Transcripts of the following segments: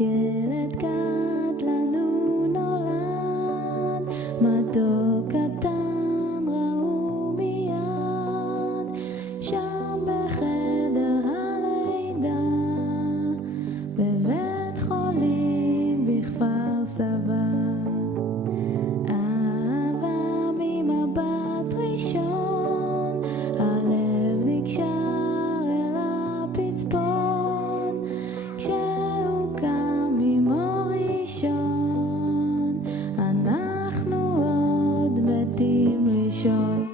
ילד גדלנו נולד, מתוק קטן ראו מיד, שם בחדר הלידה, בבית חולים בכפר סבא. אהבה ממבט ראשון, הלב נקשר אל הפצפון, כשהוא קם ממור ראשון, אנחנו עוד מתים לישון.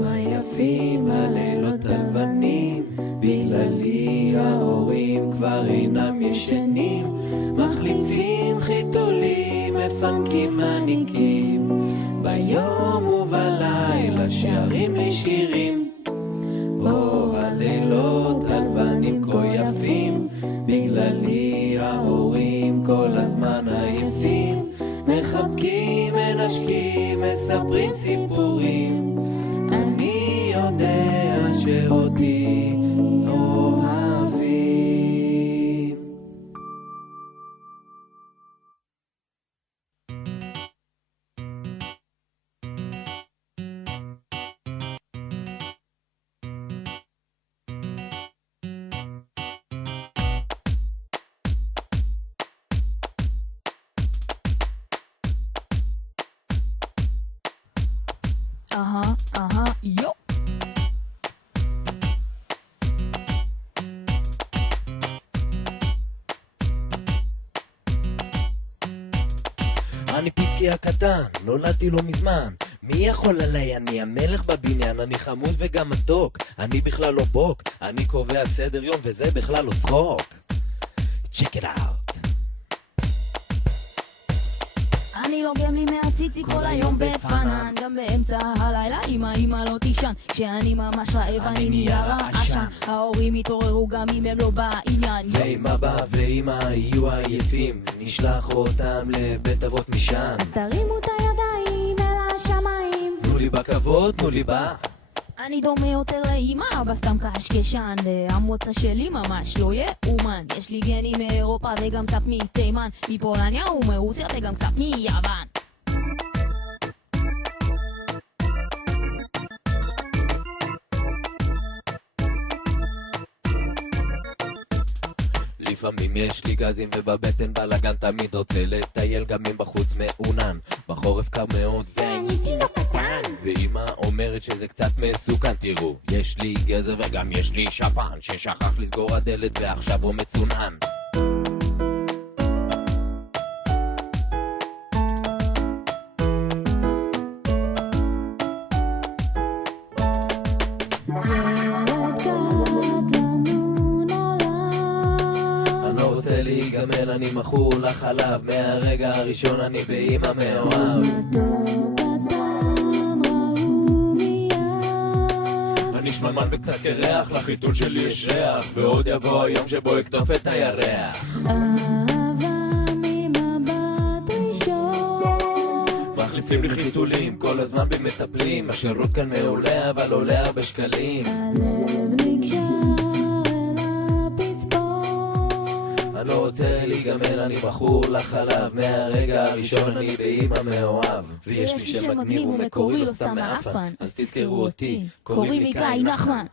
מה יפים הלילות הלבנים, בגללי ההורים כבר אינם ישנים, מחליפים חיתולים, מפנקים מניקים, ביום ובלילה שרים לי שירים. הלילות הלבנים כה יפים, בגללי ההורים כל הזמן עייפים, מחבקים, מנשקים, מספרים סיפורים, אני יודע שאותי אוהבים. יו. אני פיצקי הקטן, נולדתי לא מזמן, מי יכול עליי? אני המלך בבניין, אני חמוד וגם מתוק, אני בכלל לא בוק, אני קובע סדר יום וזה בכלל לא צחוק. Check it out. אני לוגם לי מהציצי כל היום בפנן, גם באמצע הלילה אמא לא תישן, כשאני ממש רעב אני נהיה רעשן, ההורים התעוררו גם אם הם לא בעניין. ואם אבא ואמא יהיו עייפים, נשלח אותם לבית אבות משען, אז תרימו את הידיים אל השמיים, תנו לי בכבוד, תנו לי אני דומה יותר לאמא, אבא סתם קשקשן, והמוצא שלי ממש לא יאומן, יש לי גנים מאירופה וגם קצת מתימן, מפולניה ומרוסיה וגם קצת מיוון. לפעמים יש לי גזים ובבטן בלגן, תמיד רוצה לטייל גם אם בחוץ מעונן, בחורף קר מאוד ואני תינוק קטן, ואמא אומרת שזה קצת מסוכן. תראו, יש לי גזר וגם יש לי שפן ששכח לסגור הדלת ועכשיו הוא מצונן. להיגמל, אני מכור לחלב, מהרגע הראשון אני באמא מאוהב. אני שממן וקצת קרח, לחיתול שלי יש ריח, ועוד יבוא היום שבו אקטוף את הירח. אהבה ממבט ראשון, מחליפים לי חיתולים, כל הזמן במטפלים, השירות כאן מעולה אבל עולה הרבה שקלים. הלב נקשר אני לא רוצה להיגמל, אני בחור לחלב, מהרגע הראשון אני באמא מאוהב. ויש לי שם מגניב ומקורי, לא סתם מאפן, אז תזכרו אותי, קוראים לי גיא נחמן.